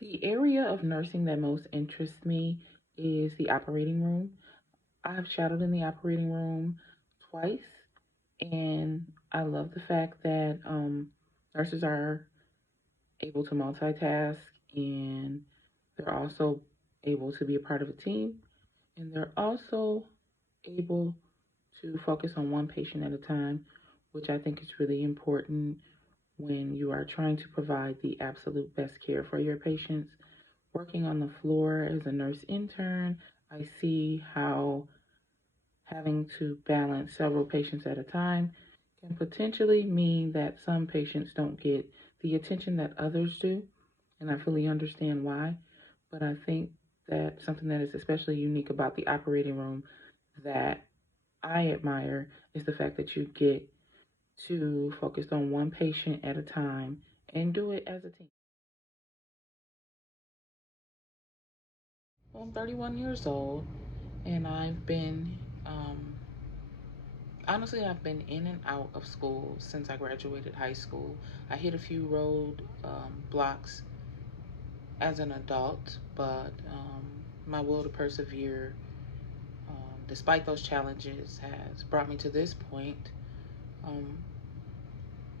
The area of nursing that most interests me is the operating room. I've shadowed in the operating room twice, and I love the fact that nurses are able to multitask and they're also able to be a part of a team, and they're also able to focus on one patient at a time, which I think is really important when you are trying to provide the absolute best care for your patients. Working on the floor as a nurse intern, I see how having to balance several patients at a time can potentially mean that some patients don't get the attention that others do, and I fully understand why. But I think that something that is especially unique about the operating room that I admire is the fact that you get to focus on one patient at a time and do it as a team. Well, I'm 31 years old, and um, I've been in and out of school since I graduated high school. I hit a few road blocks as an adult, but my will to persevere, despite those challenges, has brought me to this point. Um,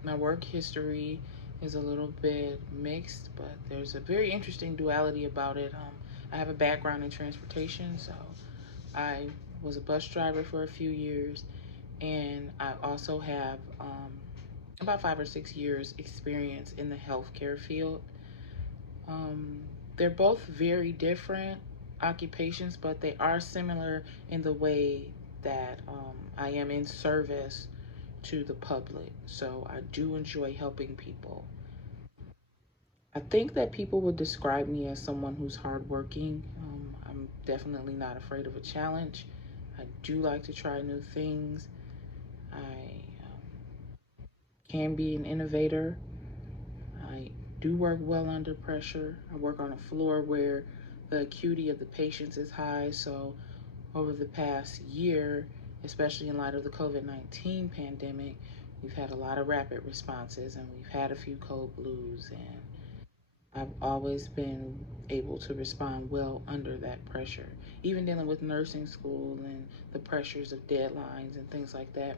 my work history is a little bit mixed, but there's a very interesting duality about it. I have a background in transportation, so I was a bus driver for a few years, and I also have about 5 or 6 years experience in the healthcare field. Um, they're both very different occupations, but they are similar in the way that I am in service to the public. So I do enjoy helping people. I think that people would describe me as someone who's hardworking. I'm definitely not afraid of a challenge. I do like to try new things. I can be an innovator. I do work well under pressure. I work on a floor where the acuity of the patients is high. So, over the past year, especially in light of the COVID-19 pandemic, we've had a lot of rapid responses and we've had a few code blues. And I've always been able to respond well under that pressure. Even dealing with nursing school and the pressures of deadlines and things like that,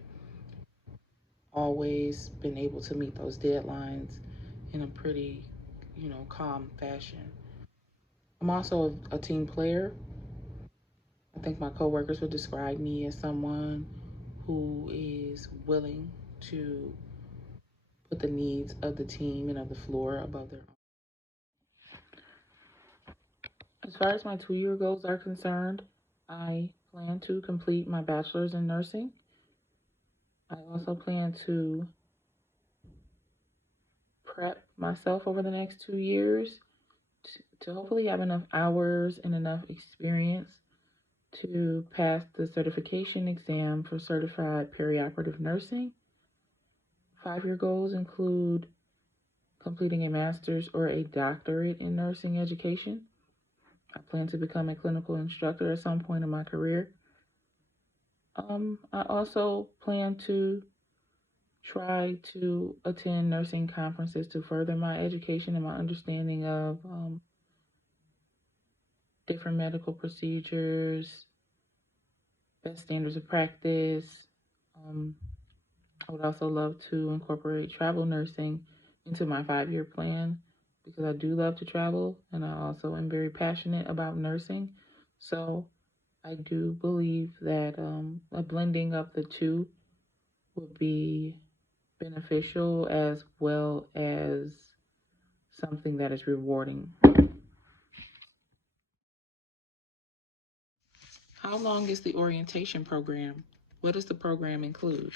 always been able to meet those deadlines in a pretty, calm fashion. I'm also a team player. I think my coworkers would describe me as someone who is willing to put the needs of the team and of the floor above their own. As far as my 2 year goals are concerned, I plan to complete my bachelor's in nursing. I also plan to prep myself over the next 2 years to hopefully have enough hours and enough experience to pass the certification exam for certified perioperative nursing. 5 year goals include completing a master's or a doctorate in nursing education. I plan to become a clinical instructor at some point in my career. I also plan to try to attend nursing conferences to further my education and my understanding of different medical procedures, best standards of practice. Um, I would also love to incorporate travel nursing into my 5 year plan because I do love to travel and I also am very passionate about nursing. So I do believe that a blending of the two would be beneficial as well as something that is rewarding. How long is the orientation program? What does the program include?